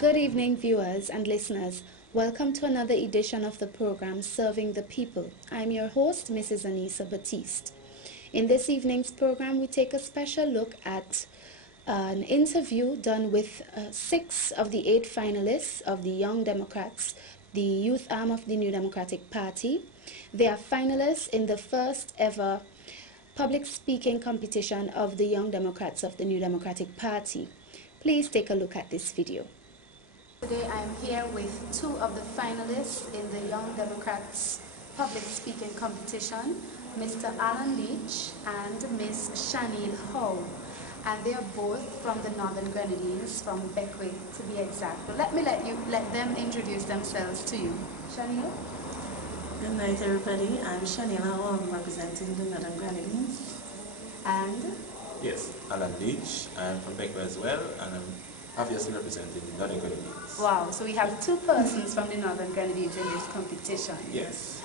Good evening, viewers and listeners. Welcome to another edition of the program Serving the People. I'm your host, Mrs. Anesia, Baptiste. In this evening's program, we take a special look at an interview done with 6 of the 8 finalists of the Young Democrats, the youth arm of the New Democratic Party. They are finalists in the first ever public speaking competition of the Young Democrats of the New Democratic Party. Please take a look at this video. Today I'm here with 2 of the finalists in the Young Democrats public speaking competition, Mr. Allan Leach and Ms. Shaniel Howe. And they are both from the Northern Grenadines, from Beckwith to be exact. But let them introduce themselves to you. Shaniel? Good night, everybody. I'm Shaniel Howe. I'm representing the Northern Grenadines. And? Yes, Allan Leach. I'm from Beckwith as well, and I'm obviously representing the Northern Grenadines. Wow, so we have 2 persons from the Northern Grenadines in this competition. Yes.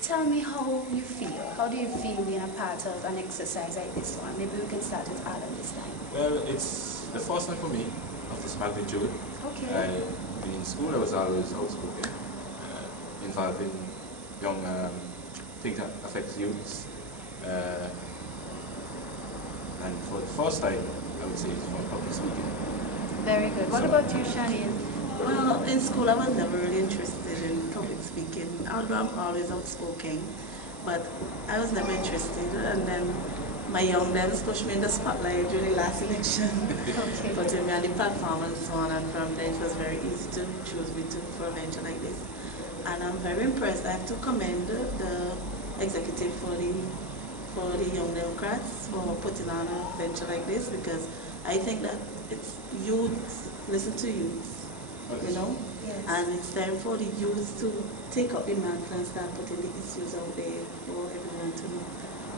Tell me how you feel. How do you feel being a part of an exercise like this one? Maybe we can start with Allan this time. Well, it's the first time for me of this magnitude. Okay. In school, I was always outspoken, involved in young things that affects youths. And for the first time, I would say it's for public speaking. Very good. What about you, Shaniel? Well, in school I was never really interested in public speaking, although I'm always outspoken, but I was never interested. And then my young dads pushed me in the spotlight during the last election, Okay. putting me on the platform and so on, and from there it was very easy to choose me for a venture like this. And I'm very impressed. I have to commend the executive for the Young Democrats for putting on a venture like this, because I think that it's youth, listen to youth, you know? Yes. And it's time for the youth to take up the mantle and start putting the issues out there for everyone to know.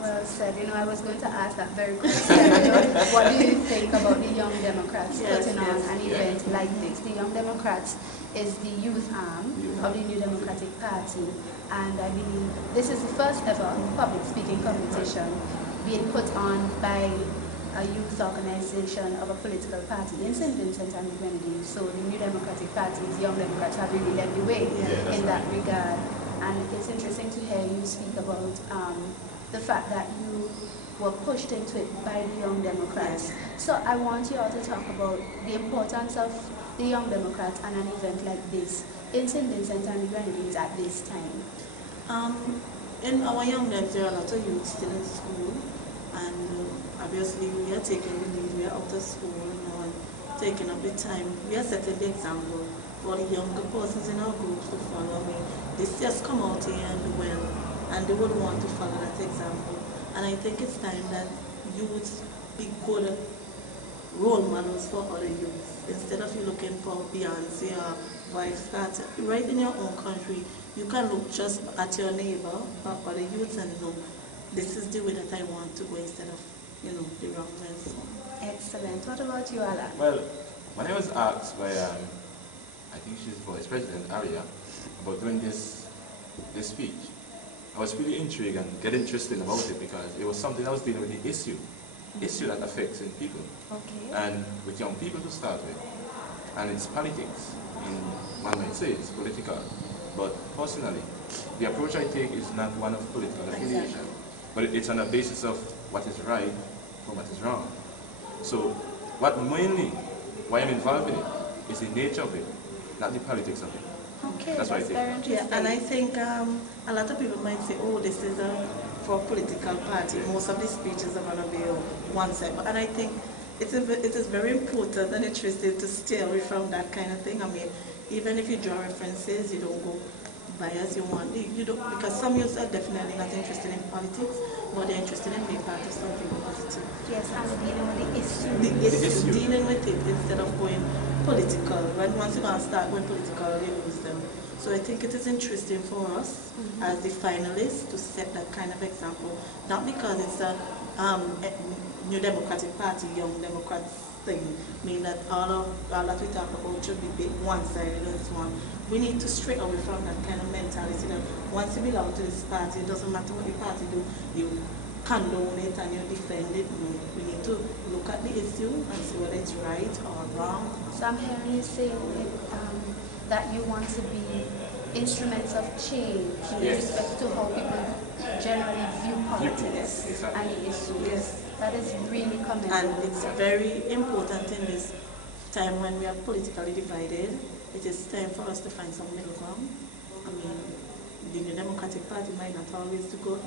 Well said. You know, I was going to ask that very question. You know, what do you think about the Young Democrats putting on an event like this? The Young Democrats is the youth arm of the New Democratic Party, and I believe this is the first ever public speaking competition being put on by a youth organization of a political party in St. Vincent and the Grenadines. So the New Democratic Party's Young Democrats have really led the way in that regard. And it's interesting to hear you speak about the fact that you were pushed into it by the Young Democrats. So I want you all to talk about the importance of the Young Democrats and an event like this in St. Vincent and the Grenadines at this time. In our Young Dems, there are a lot of youth still in school, and obviously we are taking the lead. We are out of school and taking up the time. We are setting the example for the younger persons in our groups to follow. I mean, they just come out here and do well, and they would want to follow that example. And I think it's time that youths be good role models for other youths. Instead of you looking for Beyonce or wife starter, right in your own country, you can look just at your neighbor or other youths and know this is the way that I want to go instead of, you know, the wrong way. Excellent. What about you, Allan? Well, when I was asked by, I think she's Vice President Aria, about doing this speech, I was really intrigued and get interested about it, because it was something I was dealing with, the issue that affects in people. Okay. And with young people to start with. And it's politics. One might say it's political. But personally, the approach I take is not one of political affiliation, but it's on the basis of what is right from what is wrong. So why I'm involved in it is the nature of it, not the politics of it. Okay, that's what I think. very interesting. Yeah, and I think a lot of people might say, oh, this is for a political party. Most of the speeches are going to be one side. And I think it is very important and interesting to stay away from that kind of thing. I mean, even if you draw references, you don't go by as you want. You don't, because some youths are definitely not interested in politics, but they're interested in being part of something positive. Yes, and dealing with the issue. The issue, dealing with it instead of going political. Right? Once you start going political, you lose them. So I think it is interesting for us as the finalists to set that kind of example. Not because it's a New Democratic Party, Young Democrats thing, mean that all that we talk about should be one-sided or this one. We need to stray away from that kind of mentality that once you belong to this party, it doesn't matter what the party do, you condone it and you defend it. No, we need to look at the issue and see whether it's right or wrong. So I'm hearing you saying that you want to be instruments of change with respect to how people generally view politics and the issues. Yes. That is really commendable. And it's very important in this time when we are politically divided. It is time for us to find some middle ground. I mean, the New Democratic Party might not always do good,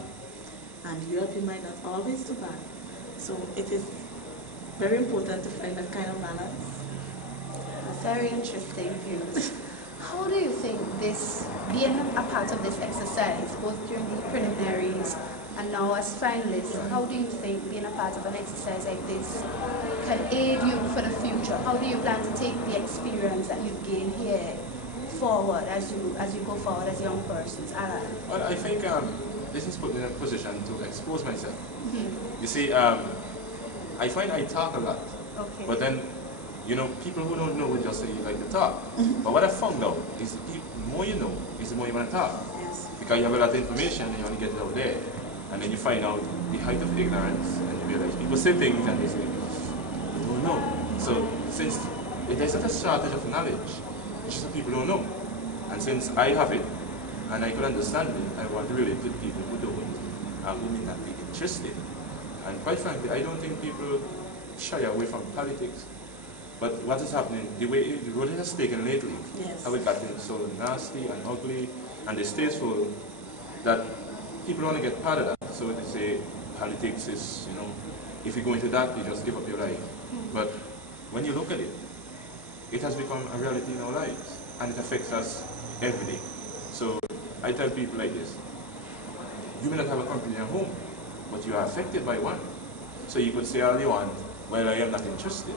and ULP might not always do bad. So it is very important to find that kind of balance. Very interesting views. How do you think this, being a part of this exercise, both during the preliminaries and now as finalists, how do you think being a part of an exercise like this can aid you for the future? How do you plan to take the experience that you've gained here forward as you go forward as young persons? Allan? Well, I think this is put me in a position to expose myself. You see, I find I talk a lot, but then, you know, people who don't know will just say you like to talk. But what I found out is the more you know, is the more you want to talk. Yes. Because you have a lot of information and you want to get it out there. And then you find out the height of ignorance and you realize people say things and they say, you don't know. So since there's such a shortage of knowledge, which is what people don't know. And since I have it and I can understand it, I want to relate with people who don't and who may not be interested. And quite frankly, I don't think people shy away from politics. But what is happening, the way the road has taken lately, how it gotten so nasty and ugly and distasteful that people want to get part of that. So they say politics is, you know, if you go into that, you just give up your life. But when you look at it, it has become a reality in our lives and it affects us every day. So I tell people like this, you may not have a company at home, but you are affected by one. So you could say all you want, well, I am not interested.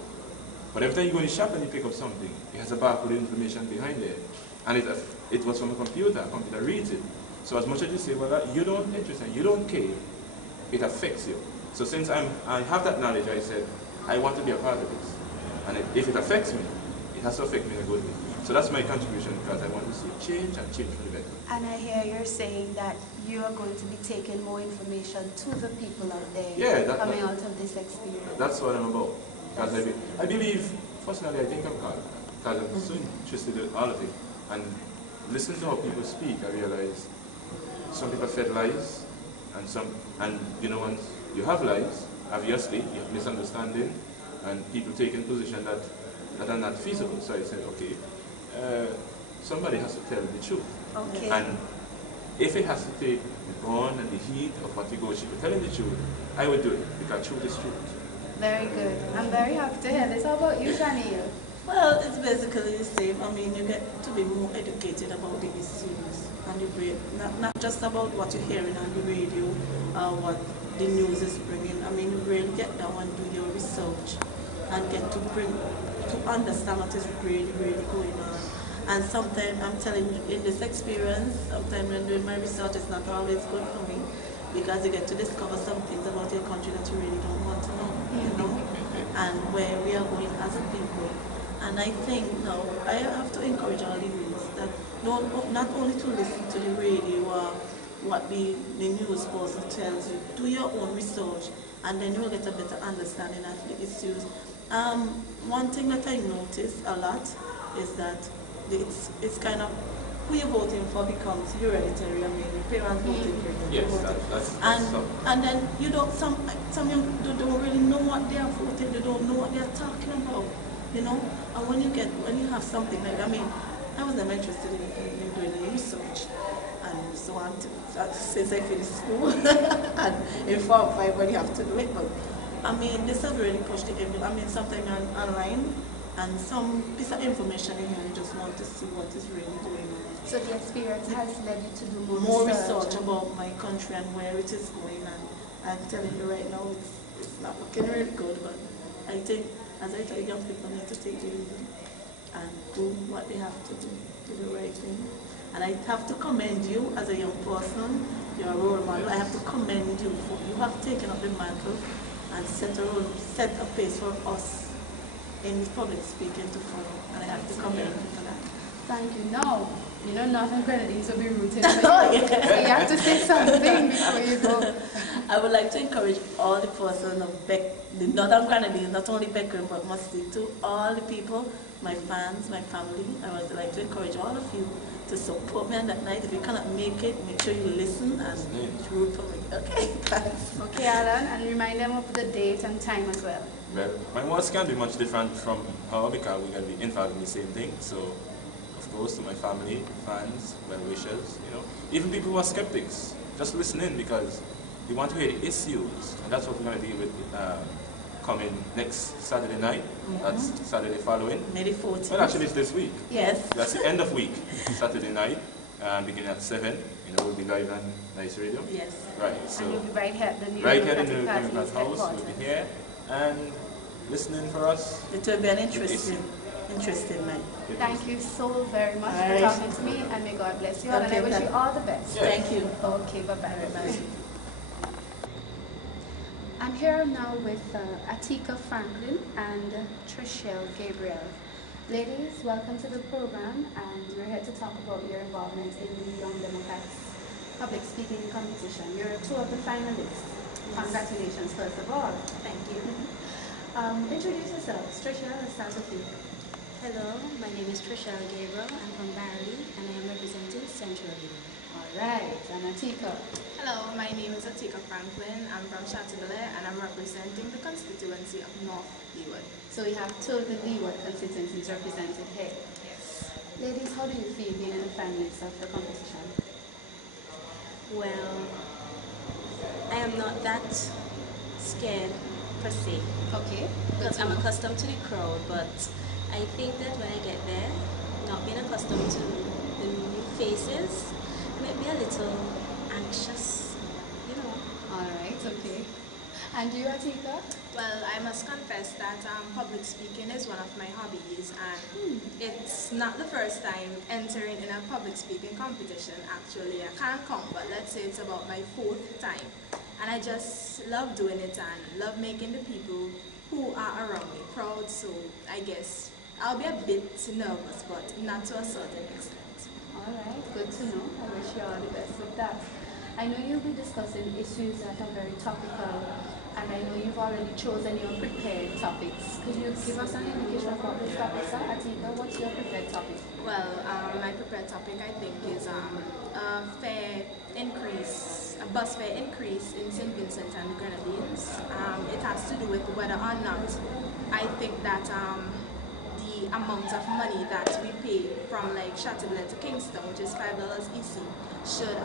But every time you go in the shop and you pick up something, it has a barcode information behind it. And it was from a computer reads it. So as much as you say, well, you don't interest, you don't care, it affects you. So since I have that knowledge, I said, I want to be a part of this. And if it affects me, it has to affect me in a good way. So that's my contribution because I want to see change and change for the better. And I hear you're saying that you are going to be taking more information to the people out there coming out of this experience. That's what I'm about. Because I believe, personally, I think I'm called because I'm so interested in all of it. And listening to how people speak, I realize some people fed lies, and you know, once you have lies, obviously, you have misunderstanding, and people taking position that are not feasible. So I said, okay, somebody has to tell the truth. Okay. And if it has to take the gun and the heat of what you go to telling the truth, I would do it because truth is truth. Very good. I'm very happy to hear this. How about you, Shania? Well, it's basically the same. I mean, you get to be more educated about the issues and the radio, not just about what you're hearing on the radio or what the news is bringing. I mean, you really get down and do your research and get to understand what is really, really going on. And sometimes, I'm telling you, in this experience, sometimes when doing my research, it's not always good for me because you get to discover some things about your country that you really don't want to know, you know, and where we are going as a people. And I think now I have to encourage all the youth that not only to listen to the radio or what the news person tells you, do your own research and then you will get a better understanding of the issues. One thing that I notice a lot is that it's kind of who you're voting for becomes hereditary. I mean, your parents voting for you. Yes, that's and then you don't some young people don't really know what they are voting. They don't know what they are talking about. You know, and when you have something like that, I mean, I was never interested in doing any research, and so on since I finished school, and in 4 or 5 when you have to do it. But I mean, this has really pushed the envelope. I mean, sometimes you're online, and some piece of information in here, you just want to see what is really going on. So the experience has led you to do more research about my country and where it is going, and I'm telling you right now, it's not looking really good, but I think, as I tell young people, need to take it easy and do what they have to do the right thing. And I have to commend you as a young person. You're a role model. I have to commend you for you have taken up the mantle and set a pace for us in public speaking to follow. And I have to commend you for that. Thank you. Now, you know, Northern Grenadines will be rooting for you. Oh, yeah. So you have to say something before you go. I would like to encourage all the person of the Northern Grenadines, not only Beckering, but mostly to all the people, my fans, my family. I would like to encourage all of you to support me on that night. If you cannot make it, make sure you listen and root for me. Okay, thanks. Okay, Alan, and remind them of the date and time as well. Well, my words can't be much different from her because we're going to be involved in the same thing. So, of course, to my family, fans, well-wishers, you know, even people who are skeptics, just listen in because we want to hear the issues, and that's what we're going to deal with coming next Saturday night. That's Saturday following. May the 14th. Well, actually, it's this week. Yes. That's the end of week, Saturday night, beginning at 7. You know, we'll be live on Nice Radio. Yes. Right. So And you'll be right here at the new right here in the Democratic Democrat Party's house. We'll be here and listening for us. It will be an interesting night. Thank you so very much for All right. talking to me, and may God bless you all, and I Okay, wish you all the best. Yeah. Thank you. Okay, bye-bye. I'm here now with Atika Franklyn and Trishelle Gabriel. Ladies, welcome to the program, and we're here to talk about your involvement in the Young Democrats public speaking competition. You're two of the finalists. Congratulations, first of all. Thank you. Introduce yourselves. Trishelle, let's start with you. Hello, my name is Trishelle Gabriel. I'm from Barely and I am representing Central League. All right, and Atika. Hello, my name is Atika Franklyn. I'm from Chateaubelair and I'm representing the constituency of North Leeward. So we have two of the Leeward constituencies represented here. Yes. Ladies, how do you feel being in the finalists of the competition? Well, I am not that scared per se Okay. because I'm accustomed to the crowd, but I think that when I get there, not being accustomed to the new faces, I might be a little anxious, you know. All right, okay. And you, Atika? Well, I must confess that public speaking is one of my hobbies and it's not the first time entering in a public speaking competition actually. I can't count, but let's say it's about my 4th time. And I just love doing it and love making the people who are around me proud, so I guess I'll be a bit nervous, but not to a certain extent. All right, good to know. I wish you all the best with that. I know you'll be discussing issues that are very topical, and I know you've already chosen your prepared topics. Could you give us an indication of what those topics are? Atika, what's your prepared topic? Well, my prepared topic I think is a bus fare increase in St. Vincent and the Grenadines. It has to do with whether or not I think that the amount of money that we pay from like Chateaubelair to Kingston, which is $5 EC, should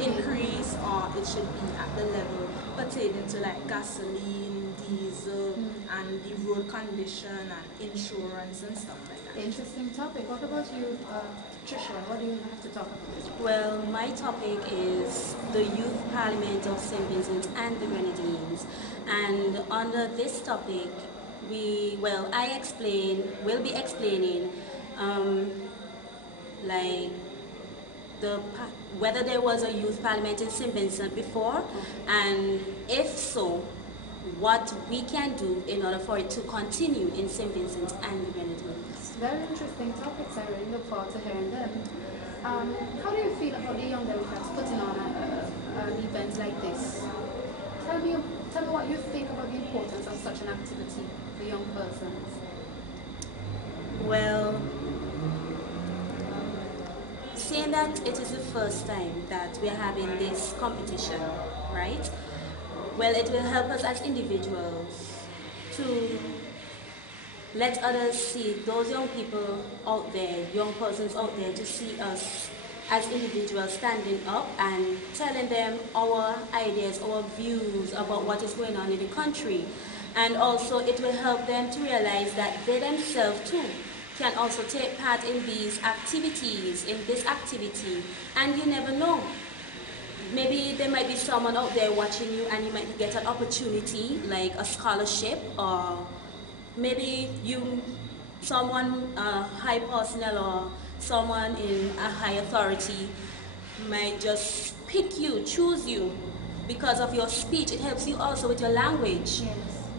increase or it should be at the level pertaining to like gasoline, diesel, and the road condition and insurance and stuff like that. Interesting topic. What about you, Trisha? What do you have to talk about? Well, my topic is the Youth Parliament of St. Vincent and the Grenadines. And under this topic, we'll be explaining like whether there was a youth parliament in St. Vincent before, and if so, what we can do in order for it to continue in St. Vincent and the Grenadines. Very interesting topics. I really look forward to hearing them. How do you feel about the Young Democrats putting on an event like this? Tell me what you think about the importance of such an activity for young persons. Well, seeing that it is the first time that we are having this competition, right? Well, it will help us as individuals to let others see those young people out there, young persons out there, to see us as individuals standing up and telling them our ideas, our views about what is going on in the country. And also it will help them to realize that they themselves too can also take part in these activities, in this activity. And you never know. Maybe there might be someone out there watching you and you might get an opportunity like a scholarship, or maybe someone high personnel or someone in a high authority might just pick you, choose you because of your speech. It helps you also with your language. Yes.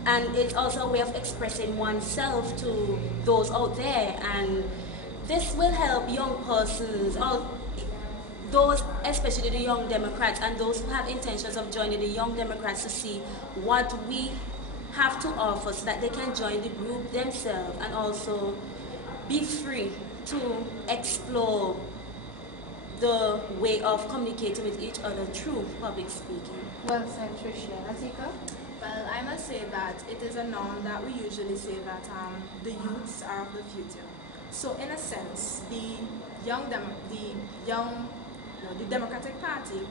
And it's also a way of expressing oneself to those out there. And this will help young persons, or those, especially the young Democrats and those who have intentions of joining the young Democrats, to see what we have to offer so that they can join the group themselves and also be free to explore the way of communicating with each other through public speaking. Well said, Tricia. Atika? Well, I must say that it is a norm that we usually say that the youths are of the future. So in a sense, the Democratic Party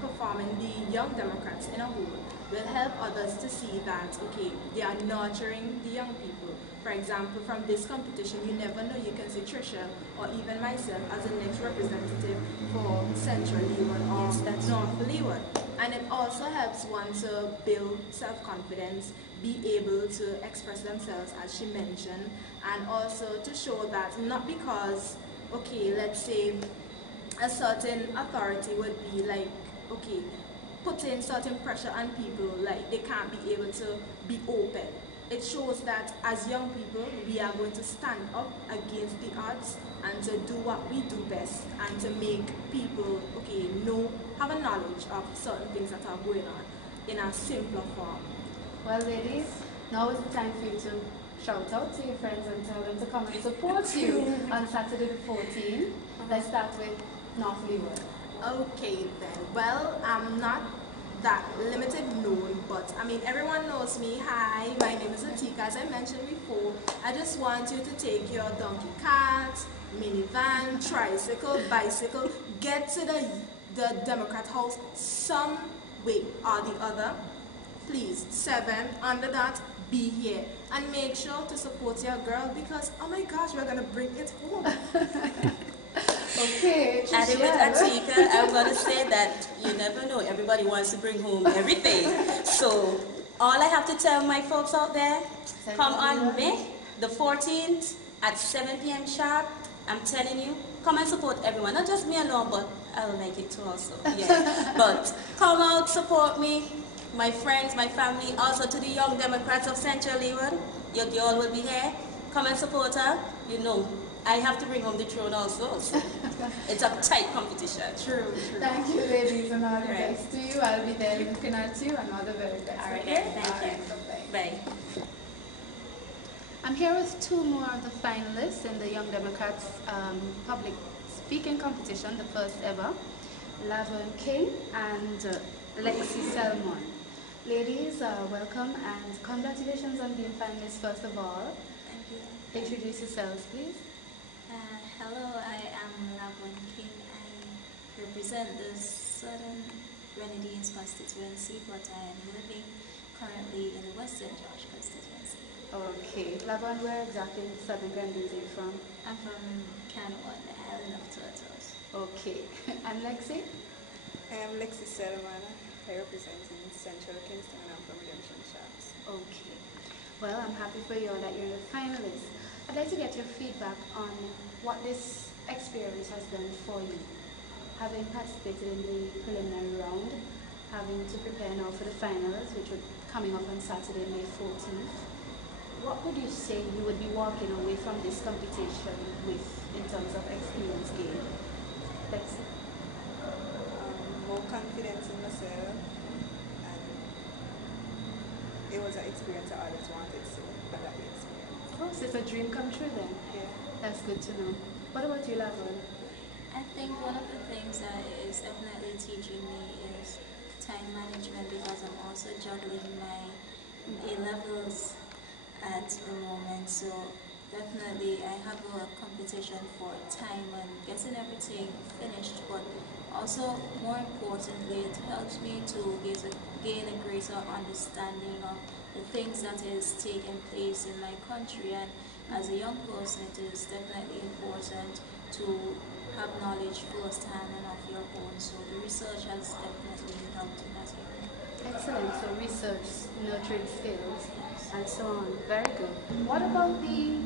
performing the young Democrats in a whole will help others to see that, okay, they are nurturing the young people. For example, from this competition, you never know, you can see Tricia or even myself as the next representative for Central Leeward or North Leeward. And it also helps one to build self-confidence, be able to express themselves, as she mentioned, and also to show that not because, okay, let's say a certain authority would be like, okay, putting certain pressure on people, like they can't be able to be open. It shows that as young people, we are going to stand up against the odds and to do what we do best and to make people, okay, have a knowledge of certain things that are going on in a simpler form. Well, ladies, now is the time for you to shout out to your friends and tell them to come and support you on Saturday the 14th. Let's start with North Leeward. Okay then, well, I'm not that limited known, but I mean everyone knows me. Hi, my name is Atika. As I mentioned before, I just want you to take your donkey cart, minivan, tricycle, bicycle, get to the Democrat House some way or the other. Please, 7 on the dot, be here and make sure to support your girl because oh my gosh, we're gonna bring it home. Okay, and with Atika, I'm going to say that you never know. Everybody wants to bring home everything. So all I have to tell my folks out there, come on May the 14th at 7 p.m. sharp. I'm telling you, come and support everyone. Not just me alone, but I will like it too also. Yeah. But come out, support me, my friends, my family, also to the young Democrats of Central Leeward. Your girl will be here. Come and support her. You know, I have to bring home the throne also. So it's a tight competition. True. Thank you, ladies, and all the best to you. I'll be there looking at you and all the very best. All right, okay? thank you. Bye. I'm here with 2 more of the finalists in the Young Democrats public speaking competition, the first ever, Laverne King and Lexi Selmon. Ladies, welcome and congratulations on being finalists first of all. Thank you. Introduce yourselves, please. Hello, I am Laverne King. I represent the Southern Grenadines constituency, but I am living currently in the Western George constituency. Okay. Laverne, where exactly in Southern Grenadines are you from? I'm from Canada, the island of Turtles. Okay. And Lexi? I am Lexi Selman. I represent in Central Kingston and I'm from Redemption Shops. Okay. Well, I'm happy for you all that you're the finalists. I'd like to get your feedback on what this experience has done for you. Having participated in the preliminary round, having to prepare now for the finals, which are coming up on Saturday, May 14th. What would you say you would be walking away from this competition with in terms of experience gained? Lexi? More confidence in myself, and it was an experience I always wanted, so I got the experience. Oh, so it's a dream come true then? Yeah. That's good to know. What about you, Laverne? I think one of the things that is definitely teaching me is time management because I'm also juggling my A-levels at the moment. So definitely I have a competition for time and getting everything finished, but also more importantly it helps me to gain a greater understanding of the things that is taking place in my country, and as a young person it is definitely important to have knowledge firsthand and of your own, so the research has definitely helped in that area. Excellent. So research, nurturing skills, and so on. Very good. What about the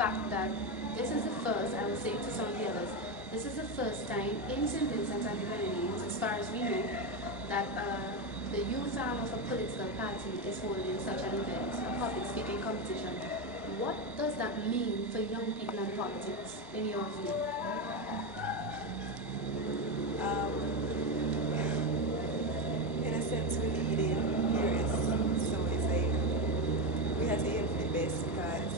fact that this is the first, I was saying to some of the others, this is the first time in St. Vincent and the Grenadines, as far as we know, that the youth arm of a political party is holding such an event, a public speaking competition. what does that mean for young people and politics, in your view? In a sense, we need it. So it's like we have to aim for the best because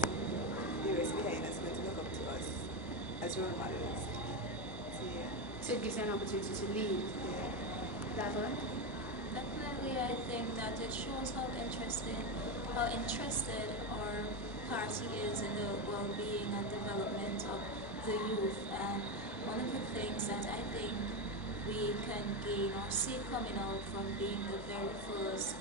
the rest behind us going to look up to us as role models. So yeah. So it gives you an opportunity to lead. Yeah. Laverne? Definitely, I think that it shows how interested our party is in the well-being and development of the youth. And one of the things that I think we can gain or see coming out from being the very first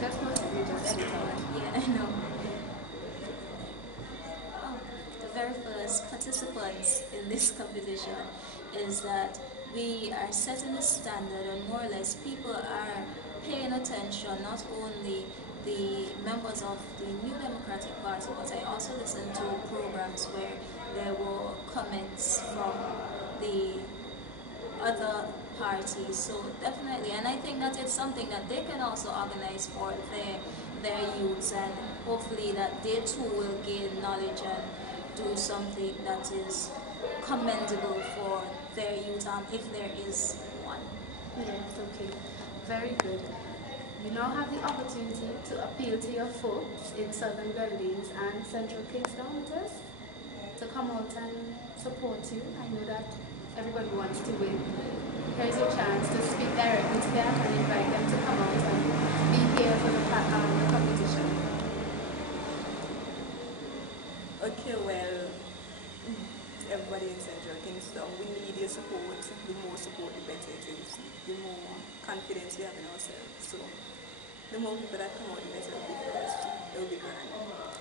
Just what you just said. yeah, I know. Oh, the very first participants in this competition is that we are setting the standard, and more or less people are paying attention, not only the members of the New Democratic Party, but I also listened to programs where there were comments from the other parties. So definitely, and I think that it's something that they can also organize for their youths, and hopefully that they too will gain knowledge and do something that is commendable for their youth, if there is one. Yes, okay. Very good. You now have the opportunity to appeal to your folks in Southern Grenadines and Central Kingston with us to come out and support you. I know that everybody wants to win. Here's your chance to speak directly to them and invite them to come out and be here for the competition. Okay, well, everybody in Central Kingston, we need your support. The more support, the better it is. The more confidence we have in ourselves. So, the more people that come out, the better it will be for us. It will be grand.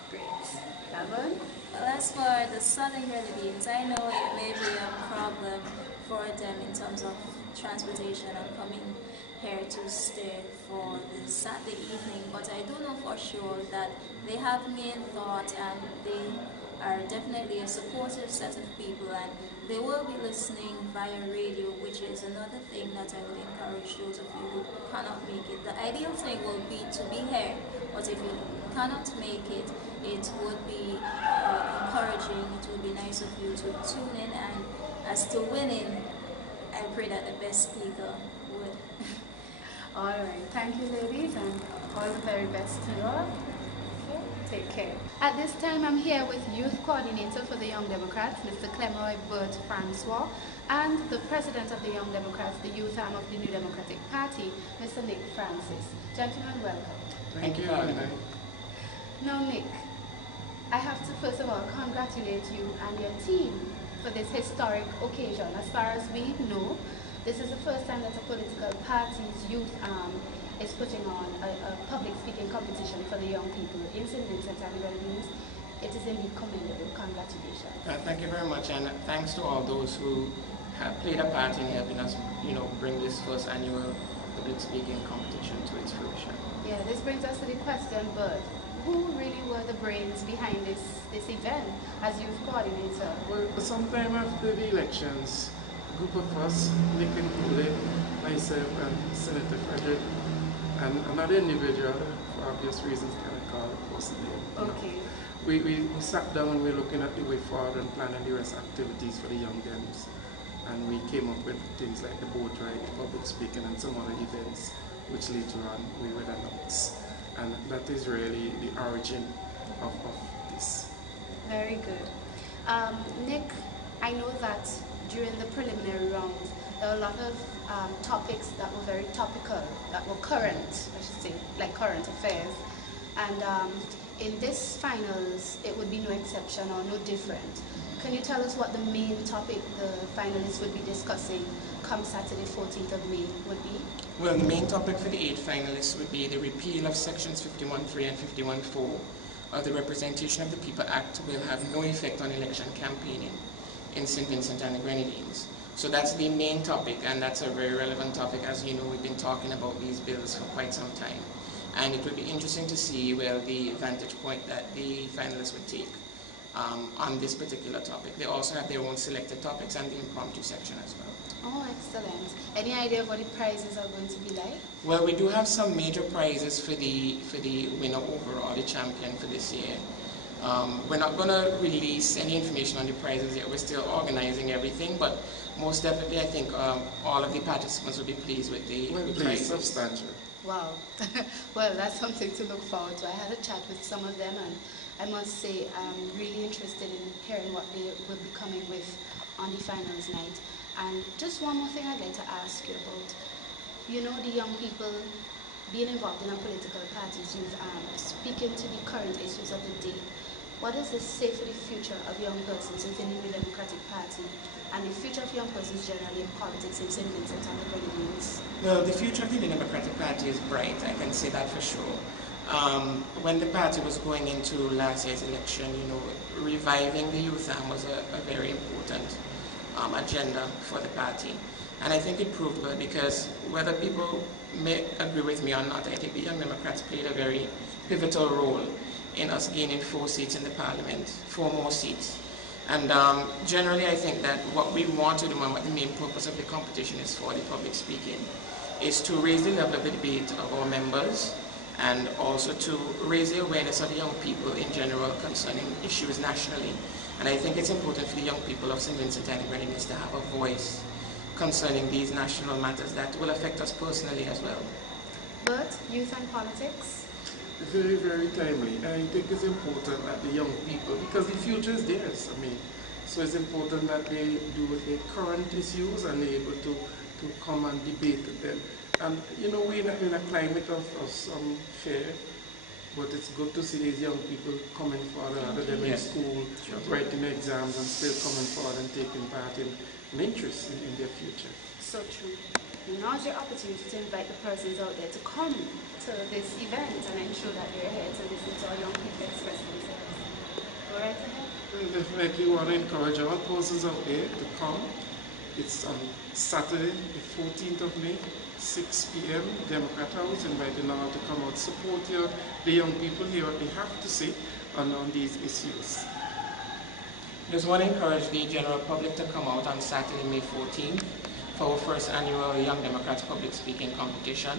Great. Laverne? Well, as for the Southern Grenadines, I know it may be a problem for them in terms of transportation and coming here to stay for the Saturday evening, but I do know for sure that they have main thought, and they are definitely a supportive set of people, and they will be listening via radio, which is another thing that I would encourage those of you who cannot make it. The ideal thing will be to be here, but if you cannot make it, it would be encouraging, it would be nice of you to tune in, and as to winning, I pray that the best speaker would. All right. Thank you, ladies, and all the very best to you all. Okay. Take care. At this time, I'm here with Youth Coordinator for the Young Democrats, Mr. Clemoy Burt Francois, and the President of the Young Democrats, the youth arm of the New Democratic Party, Mr. Nick Francis. Gentlemen, welcome. Thank you. Now, Nick, I have to first of all congratulate you and your team for this historic occasion. As far as we know, this is the first time that a political party's youth arm is putting on a public speaking competition for the young people in St. Vincent and the Grenadines. It is indeed commendable. Congratulations. Thank you very much, and thanks to all those who have played a part in helping us, bring this first annual public speaking competition to its fruition. Yeah, this brings us to the question, but who really were the brains behind this event as youth coordinator? Well, sometime after the elections, a group of us, Nick included, myself and Senator Frederick, and another individual, for obvious reasons, cannot call possibly. Okay. We sat down and we were looking at the way forward and planning the rest activities for the young Dems. And we came up with things like the boat ride, public speaking, and some other events, which later on we would announce. And that is really the origin of this. Very good. Nick, I know that during the preliminary round, there were a lot of topics that were very topical, that were current, I should say, like current affairs. And in this finals, it would be no exception or no different. Can you tell us what the main topic the finalists would be discussing come Saturday, 14th of May would be? Well, the main topic for the 8 finalists would be the repeal of sections 51.3 and 51.4 of the Representation of the People Act will have no effect on election campaigning in St. Vincent and the Grenadines. So that's the main topic, and that's a very relevant topic. As you know, we've been talking about these bills for quite some time. And it would be interesting to see, well, the vantage point that the finalists would take on this particular topic. They also have their own selected topics and the impromptu section as well. Oh, excellent. Any idea of what the prizes are going to be like? Well, we do have some major prizes for the winner overall, the champion for this year. We're not going to release any information on the prizes yet. We're still organizing everything, but most definitely I think all of the participants will be pleased with the prizes. Substantial. Wow. Well, that's something to look forward to. I had a chat with some of them, and I must say I'm really interested in hearing what they will be coming with on the finals night. And just one more thing I'd like to ask you about. You know, the young people being involved in our political parties, you've speaking to the current issues of the day. What does this say for the future of young persons within the New Democratic Party and the future of young persons generally in politics in St. Vincent and the Grenadines? Well, the future of the New Democratic Party is bright, I can say that for sure. When the party was going into last year's election, you know, reviving the youth arm was a very important agenda for the party. And I think it proved well because whether people may agree with me or not, I think the Young Democrats played a very pivotal role in us gaining 4 seats in the parliament, 4 more seats. And generally I think that what we want to do and what the main purpose of the competition is for, the public speaking, is to raise the level of the debate of our members and also to raise the awareness of young people in general concerning issues nationally. And I think it's important for the young people of St. Vincent and the Grenadines to have a voice concerning these national matters that will affect us personally as well. But youth and politics? Very, very timely. I think it's important that the young people, because the future is theirs, so it's important that they do the current issues and they're able to come and debate them. And you know, we're in a climate of some fear, but it's good to see these young people coming forward, rather than in school, writing exams and still coming forward and taking part in an interest in their future. So true. Now's your opportunity to invite the persons out there to come to this event and ensure that they're here to listen to our young people express themselves. Go right ahead. We definitely want to encourage all persons out there to come. It's on Saturday, the 14th of May, 6 p.m., Democrat House, inviting all to come out, support the young people, hear what they have to say on these issues. Just want to encourage the general public to come out on Saturday, May 14th for our first annual Young Democrats public speaking competition.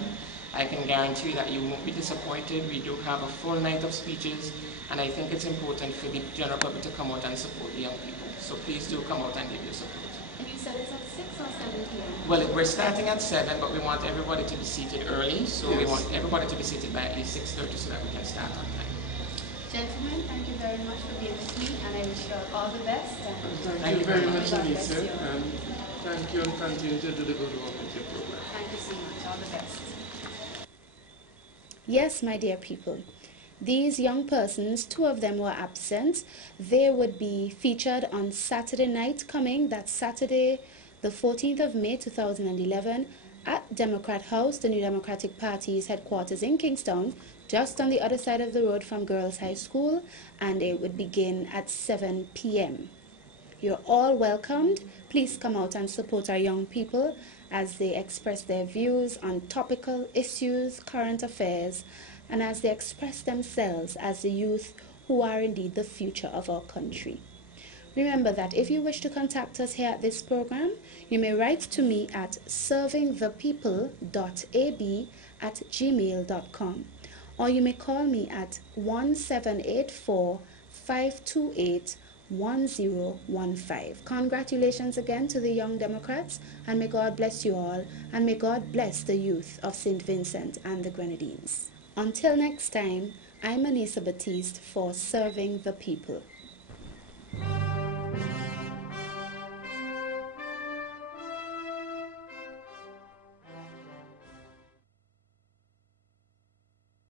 I can guarantee you that you won't be disappointed. We do have a full night of speeches, and I think it's important for the general public to come out and support the young people. So please do come out and give your support. And you said it's at 6 or 7 p.m.? Well, we're starting at 7, but we want everybody to be seated early, so we want everybody to be seated by at least 6:30 so that we can start on time. Gentlemen, thank you very much for being with me, and I wish you all the best. Thank you very much, Anesia, and thank you, and continue to do the good work with your program. Thank you so much. All the best. Yes, my dear people. These young persons, 2 of them were absent. They would be featured on Saturday night coming, that's Saturday, the 14th of May 2011, at Democrat House, the New Democratic Party's headquarters in Kingstown, just on the other side of the road from Girls High School, and it would begin at 7 p.m. You're all welcomed. Please come out and support our young people as they express their views on topical issues, current affairs, and as they express themselves as the youth who are indeed the future of our country. Remember that if you wish to contact us here at this program, you may write to me at servingthepeople.ab@gmail.com, or you may call me at 1784-528-1015. Congratulations again to the Young Democrats, and may God bless you all, and may God bless the youth of St. Vincent and the Grenadines. Until next time, I'm Anesia Baptiste for Serving the People.